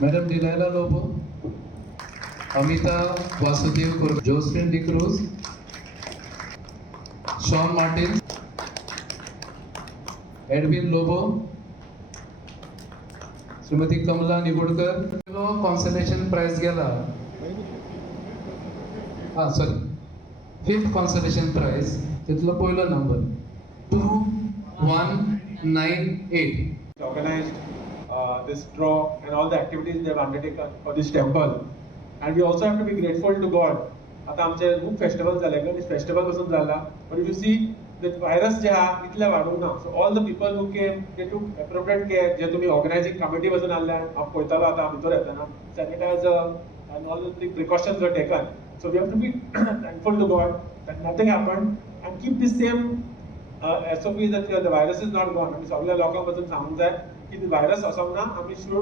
Madam Delilah Lobo, Amita Vasudev Kur, Josephine De Cruz, Sean Martin, Edwin Lobo, Shrimati Kamala Nigudkar. Consolation prize गेला. Sorry, 5th consolation prize तिथलो पहिलो number 2198. Organized this draw and all the activities they have undertaken for this temple, and we also have to be grateful to God. आता आमचे खूप festival झाले Ganesh festival पासून झाला, but if you see the virus जे हा इतले वाढूंक ना, so all the people who came they took appropriate care. जे तुम्ही organizing committee पासून आले हांव पळयतालो आतां भितर येताना sanitizer and all the precautions were taken, so we have to be thankful to God that nothing happened and keep the same SOP that the virus is not gone. आमी सगळ्या लोकांक पासून सांगूंक जाय की the virus वसोंक ना. आमी should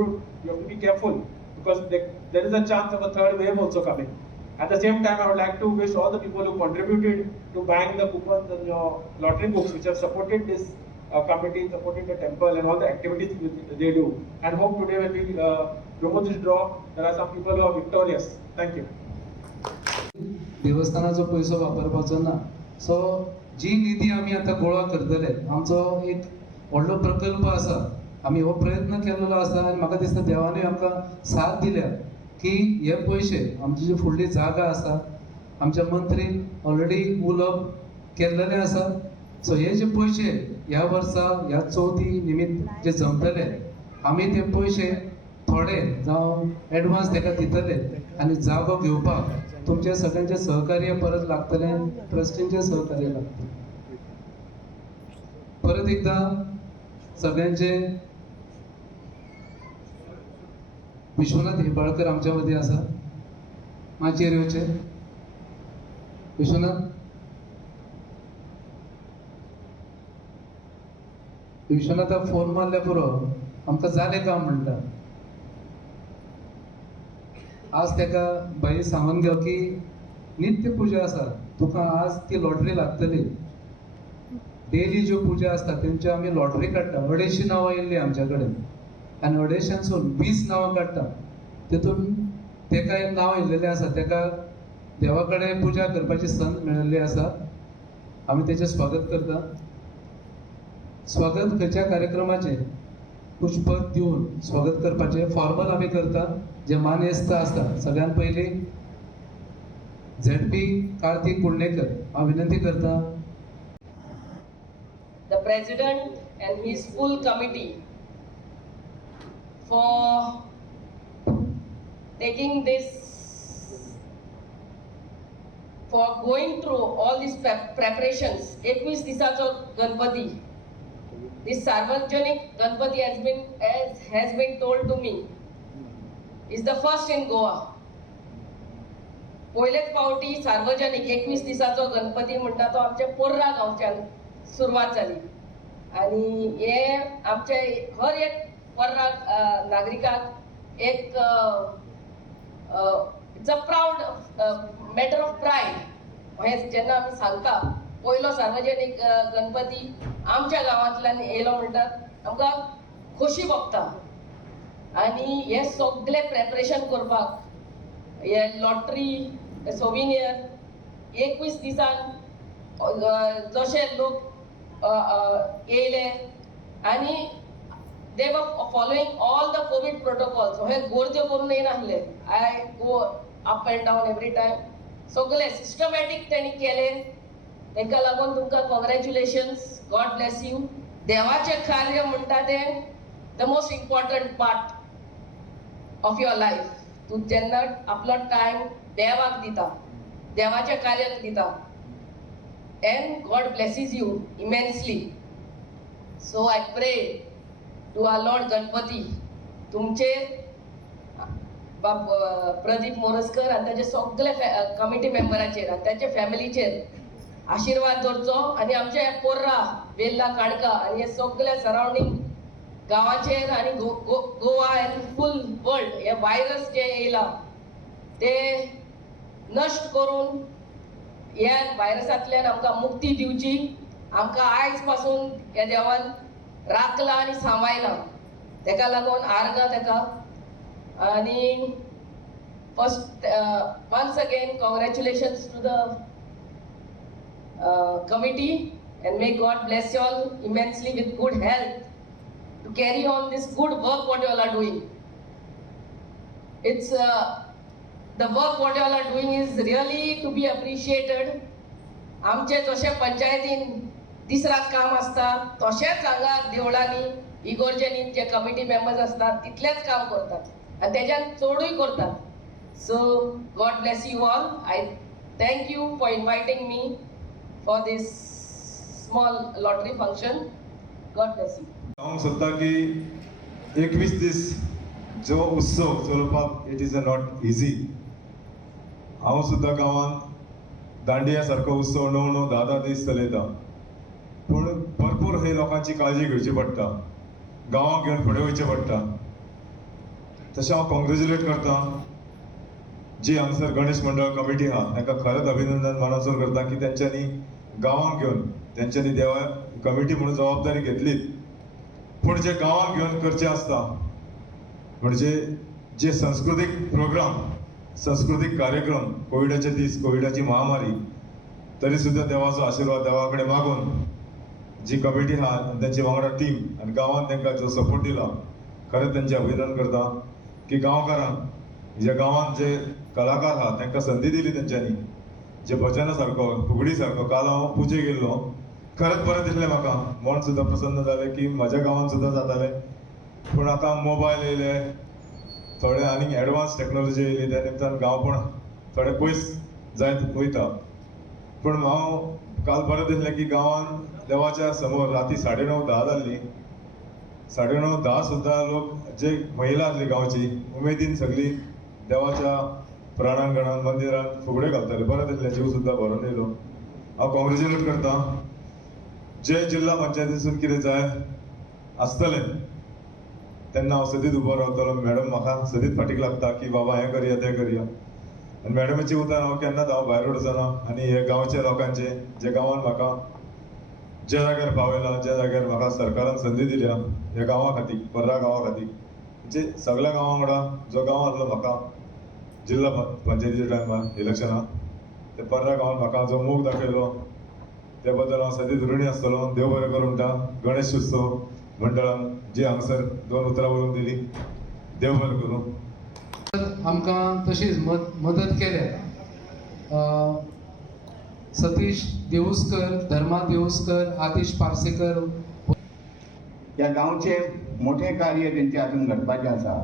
you have to be careful because there is a chance of a third wave also coming. At the same time, I would like to wish all the people who contributed to buying the coupons and your lottery books, which have supported this committee, supported the temple and all the activities they do. And hope today when we remove this draw, there are some people who are victorious. Thank you. देवस्थानाचो पैसो वापरपाचो ना. So जी निधी आमी आता गोळा करतले, आमचो एक व्हडलो प्रकल्प आसा. आमी हो प्रयत्न केलेलो आसा आनी म्हाका दिसता देवाने आमकां साथ दिल्या की हे पैसे आमची जी फुडली जागा आसा, आमच्या मंत्रीन ऑलरेडी उलोवप केल्लेले आसा. सो हे जे पैसे ह्या वर्सा ह्या चवथी निमित्त जे जमतले, आमी ते पैसे थोडे जावं एडवान्स ताका दितले आनी जागो घेवपाक तुमचे सगळ्यांचे सहकार्य परत लागतले, ट्रस्टींचे सहकार्य लागतले. परत एकदा सगळ्यांचे विश्वनाथ हेबाळकर आमच्या मध्ये आसा, माचयेर येवचे. विश्वनाथाक फोन मारल्या पुरो आमकां जालें काम म्हणटा. आज ताका बाई सांगून घेव की नित्य पूजा आसा, तुका आज ती लॉटरी लागतली. डेली ज्यो पुजा आसता तेंची आमी लॉटरी काडटा. 250 नांवां येयल्लीं आमच्या कडेन आनी 250सून 20 नांवां काडटा. तेतून तेका एक नांव येयल्लेलें आसा, तेका देवा कडेन पुजा करपाची संद मेळिल्ली आसा. आमी तेचें स्वागत करता. स्वागत खंयच्या कार्यक्रमाचें पुष्पत दिवन स्वागत करपाचें फॉर्मल आमी करता. जे मानेस्त आसता सगळ्यान पयलीं ZP कार्तिक कुंडलेकर हांव विनंती करता. The president and his full committee for taking this, for going through all these preparations. 21 दिसाचो Ganpati, this Sarvajanik Ganpati has been told to me is the first in Goa. पहिलेच पावटी सार्वजनिक 21 दिसाचो गणपती म्हणटा तो आमच्या पोर्रा गांवच्यान सुरवात जाली आणि हे आमचे हर एक पर्रा नागरिकाक एक it's a proud matter of pride. हे जेन्ना आमी सांगता पयलो सार्वजनिक गणपती आमच्या गांवांतल्यान येयलो म्हणटात आमकां खोशी भोगता. आणि हे सगळे प्रेपरेशन करपाक हे लॉटरी सोविनियर 21 दिसान जशे लोक येयले आणि they were following all the covid protocols. हे गोरज्यो करून येनासले. I go up and down every time. सगळे सिस्टमॅटीक तेणी केले. ताका लागून तुमकां कॉंग्रॅच्युलेशन्स. God bless you. देवाचें कार्य म्हणटा तें the most important part of your life. तू जेन्ना आपलो टायम देवाक दिता, देवाच्या कार्याक दिता, and God blesses you immensely. So I pray to our Lord Ganpati तुमचे प्रदीप मोरजकर आणि त्याचे सगळे कमिटी मेंबराचेर आणि त्याच्या फॅमिलीचेर आशीर्वाद दवरचो आणि आमच्या पोर्रा वेल्ला काणका आणि हे सगळे सराउंडिंग गांवाचेर आणि गोवा एंड फुल वर्ल्ड हे व्हायरस जे येयला ते नष्ट करून ह्या व्हायरसांतल्यान आमकां मुक्ती दिवची. आमकां आयज पासून ह्या देवान राखला आनी सांबाळला. ताका लागून आर्गां ताका आणि first once again congratulations to the committee, and may God bless you all immensely with good health to carry on this good work what you all are doing. It's the work what you all are doing is really to be appreciated. आमचे जशे पंचायतीन दीस रात काम असता तशेंच हांगा देवळांनी इगोर्जेनी जे कमिटी मेंबर्स असतात तितलेच काम करतात आणि तेज्यान चडूय करतात. So God bless you all. I thank you for inviting me for this small lottery function. God bless you. हांव सोदता की 21 दीस जो उत्सव चलोवपाक इट इज नॉट इजी. हांव सुद्दां गांवांत दांडिया सारको उत्सव 9-10 दीस चलयता, पूण भरपूर हे लोकांची काळजी घेवची पडटा, गांवांक घेवन फुडें वयचें पडटा. तशें हांव कॉंग्रेच्युलेट करता जी हांगसर गणेश मंडळ कमिटी आहा तांकां खरेंच अभिनंदन मानाचो करता की तेंच्यांनी गांवांक घेवन तेंच्यांनी देवा कमिटी म्हणून जबाबदारी घेतलीच, पूण जे गांवांक घेवन करचें आसता म्हणजे जे सांस्कृतीक प्रोग्राम सांस्कृतिक कार्यक्रम कोविडाचे दीस कोविडाची महामारी तरी सुद्धा देवाचो आशीर्वाद देवा कडेन मागून जी कमिटी आहा त्यांची वांगडा टीम आनी गांवांत तांकां जो सपोर्ट दिला खरेंच तांचें अभिनंदन करता की गांवकारांक जे गांवांत जे कलाकार आहा तांकां संदी दिली तेंच्यांनी. जे भजना सारको फुगडी सारको काल हांव पुजे गेल्लो खरेंच बरें दिसलें म्हाका. मन सुद्दां प्रसन्न जालें की म्हज्या गांवांत सुद्दां जातालें. पूण आतां मोबायल येयले, थोडे आनीक एडवान्स टॅक्नोलॉजी येयली त्या निमतान गांव पण थोडे पयस जायत वयता. पूण हांव काल बरें दिसलें की गांवांत देवाच्या समोर राती 9:30-10 जाल्ली, 9:30-10 सुद्दां लोक जे महिला आसली गांवची उमेदीन सगळी देवाच्या प्राणांगणान मंदिरांत फुगड्यो घालताले. बरें दिसलें, जीव सुद्दां भरून येयलो. हांव कॉंग्रेच्युलेट करता जे जिल्हा पंचायतीसून कितें जाय आसतलें तेन्ना हांव सदीत उबो रावतलो. मॅडम म्हाका सदीत फाटीक लागता की बाबा हें करया तें करया, आनी मॅडमीची उतर हांव केन्नाच भायर उडचना. आनी हे गांवचे लोकांचे जे गांवांत म्हाका ज्या जाग्यार पावयला, ज्या जाग्यार म्हाका सरकारान संदी दिल्या ह्या गांवा खातीर, पर्रा गांवा खातीर, म्हणजे सगळ्या गांवां वांगडा जो गांव आसलो म्हाका जिल्हा पंचायतीच्या टायमार इलेक्शनाक ते पर्रा गांवांत म्हाका जो मोग दाखयलो त्या बद्दल हांव सदीत ऋणी आसतलो. देव बरें करूं म्हणटा. गणेश उत्सव मंडळान जी हांगसर 2 उतरां बरोवन दिली, देव बरें करूं. आमकां तशीच मदत केल्या. सतीश देऊस्कर, धर्मा देऊस्कर, आतिश पार्सेकर या गांवचे मोठे कार्य त्यांचे हातून घडपाचे आसा.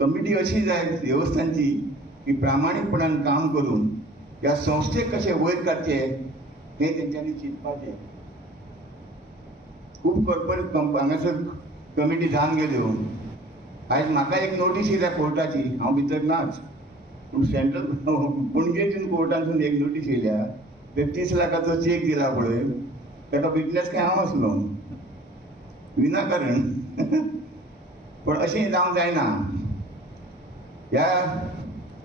कमिटी अशी जाय देवस्थानची की प्रामाणीकपणान काम करून या संस्थेक कशें वयर काडचे हे तेंच्यांनी चिंतपाचें. खूब कॉर्पोरेट हांगासर कमिटी जावन गेल्यो. आयज म्हाका एक नोटीस येयल्या कोर्टाची, हांव भितर नाच, पूण सेंट्रल पणजेच्यान कोर्टांतून एक नोटीस येयल्या. 30 लाखाचो चेक दिला पळय ताका विटनेस काय हांव आसलो विनाकारण. पण अशें जावंक जायना. ह्या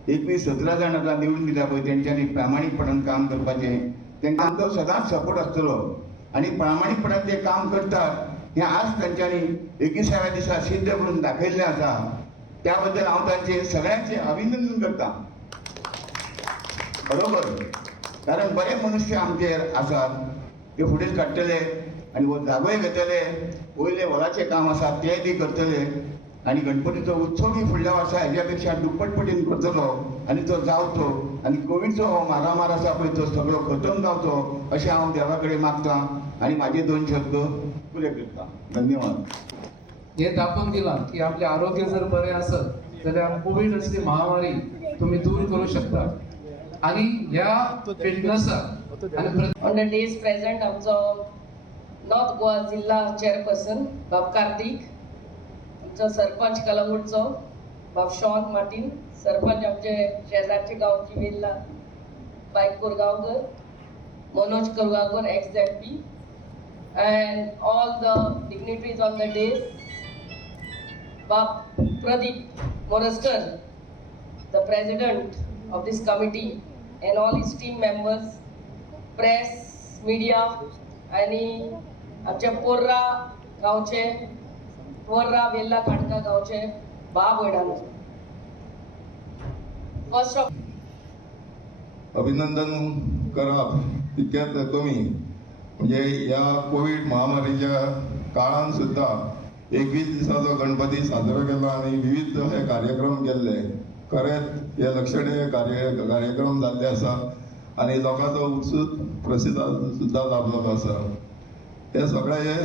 21-17 जाण आतां निवडून दिल्या पळय तेंच्यांनी प्रामाणीकपणान काम करपाचें. तांकां आमचो सदांच सपोर्ट आसतलो आनी प्रामाणीकपणान ते काम करतात हें आज तांच्यांनी 21व्या दिसा सिद्ध करून दाखयल्लें आसा. त्या बद्दल हांव तांचे सगळ्यांचे अभिनंदन करता. बरोबर, कारण बरे मनुश्य आमचे आसात, ते फुडें काडटले आनी हो जागोय घेतले. वयले वराचें काम आसा तें बी करतले आनी गणपतीचो उत्सव बी फुडल्या वर्सा हेज्या पेक्षा दुप्पट पटीन करतलो आनी तो जावचो आनी कोविडचो हो मारामार आसा पळय तो सगळो खतम जावचो अशें हांव देवा कडेन मागतां आनी म्हाजे 2 शब्द पुरे करता. धन्यवाद. हे दाखोवन दिलां की आपले आरोग्य जर बरें आसत जाल्यार कोविड असली महामारी तुम्ही दूर करू शकता. आणि ह्या फिटनेसाक आणि ऑन द डेज प्रेझेंट आमचो नॉर्थ गोवा जिल्हा चेअरपर्सन बाब कार्तिक, आमचो सरपंच कलंगूटचो बाब शॉन मार्टिन, सरपंच आमचे शेजारचे गांवची वेल्ला बायक Korgaonkar, Manoj Korgaonkar x ZP, and all the dignitaries on the day, Bab Pradeep Moraskar, the president of this committee, and all his team members, press, media, आणि आमचे पोर्रा गावचे वर्रा बेल्ला काटका गावचे बाब वयडालो फर्स्ट ऑफ अभिनंदन करप तितकेंच कमी म्हणजे ह्या कोविड महामारीच्या काळान सुद्धा 21 दिसाचो गणपती साजरो केलो आणि विविध हे कार्यक्रम केल्ले खरेंच हे लक्षणीय कार्यक्रम जाल्ले आसा आणि लोकांचो उत्सुक प्रतिसाद सुद्धा लाभलेलो आसा हे सगळे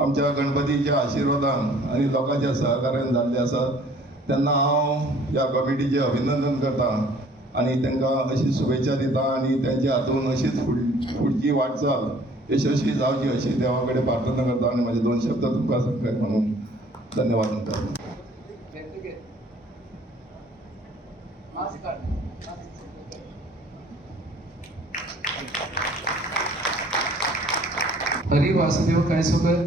आमच्या गणपतीच्या आशिर्वादान आणि लोकांच्या सहकार्यान जाल्ले आसा तेन्ना हांव ह्या कमिटीचे अभिनंदन करता आणि तांकां अशी शुभेच्छा दिता आणि त्यांच्या हातून अशीच फुडची वाटचाल यशस्वी जावची अशी देवा कडेन प्रार्थना करता आणि माझे 2 शब्द तुमकां सांगता म्हणून धन्यवाद म्हणटा हरी वासुदेव कायसोकर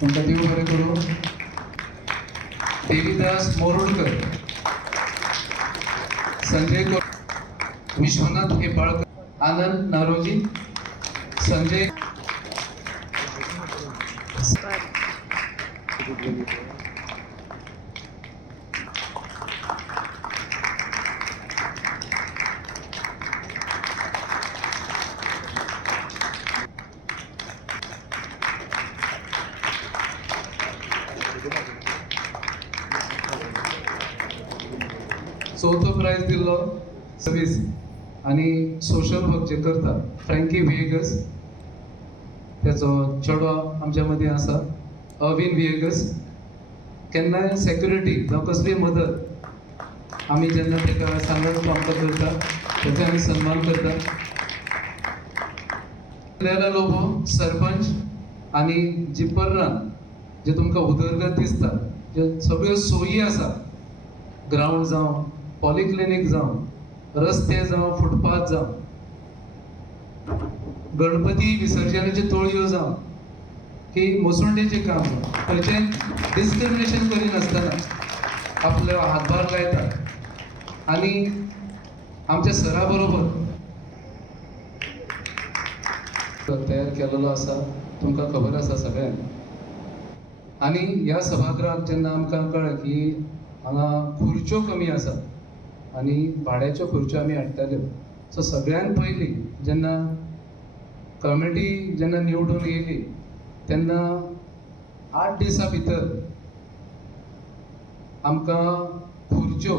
तुमका देव बरें करूं देवीदास मोरोडकर संजय विश्वनाथ हेबाळकर आनंद नारोजी संजय चौथो प्राइज दिल्लो सर्वीस आणि सोशल वर्क जे करता फ्रँकी व्हिएगस त्याचो चेडो आमच्या मदीं आसा अविन व्हिएगस केन्नाय सेक्युरिटी जावं कसली मदत आमी जेन्ना ताका सांगून तो आमकां करता ताका आमी सन्मान करता लेला लोबो सरपंच आणि जिप्पररान जे तुमकां उदरगत दिसता जे सगळ्यो सोयी आसा ग्राउंड जावं पॉलिक्लिनीक जावं रस्ते जावं फुटपाथ जावं गणपती विसर्जनाच्यो तळयो जावं की मुसुंडेचें काम जावं खंयचें डिस्क्रिमिनेशन करिनासतना आपलो हातभार लायतात आनी आमच्या सरा बरोबर तयार केलेलो आसा तुमकां खबर आसा सगळ्यांक आनी ह्या सभागृहाक जेन्ना आमकां कळ्ळें की हांगा खुर्च्यो कमी आसा आनी भाड्याच्यो खुर्च्यो आमी हाडटाल्यो सो सगळ्यान पयलीं जेन्ना कमिटी जेन्ना निवडून येयली तेन्ना 8 दिसां भितर आमकां खुर्च्यो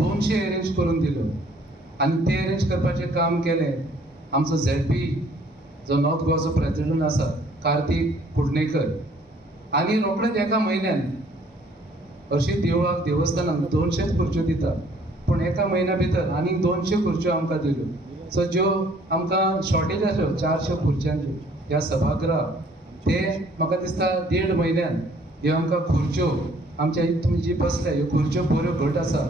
200 अरेंज करून दिल्यो आनी ते अरेंज करपाचें काम केलें आमचो ZP जो नॉर्थ गोवाचो प्रेसिडेंट आसा कार्तिक कुडणेकर आनी रोखडेच एका म्हयन्यान हरशीं देवळाक देवस्थानाक 200 खुर्च्यो दिता पूण एका म्हयन्या भितर आनीक 200 खुर्च्यो आमकां दिल्यो सो ज्यो आमकां शॉर्टेज आसल्यो 400 खुर्च्यांच्यो ह्या सभागृहाक ते म्हाका दिसता 1.5 म्हयन्यान ह्यो आमकां खुर्च्यो आमच्या तुमी जी बसल्या ह्यो खुर्च्यो बऱ्यो घट आसा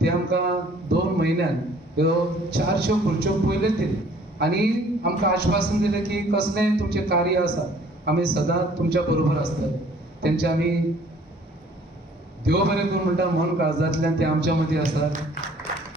ते आमकां 2 म्हयन्यान ह्यो 400 खुर्च्यो पयलेच दिल्यो आनी आमकां आश्वासन दिलें की कसलेंय तुमचें कार्य आसा आमी सदांच तुमच्या बरोबर आसतले तेंचे आमी देव बरें करूं म्हणटा मन काळजांतल्यान ते आमच्या मदीं आसात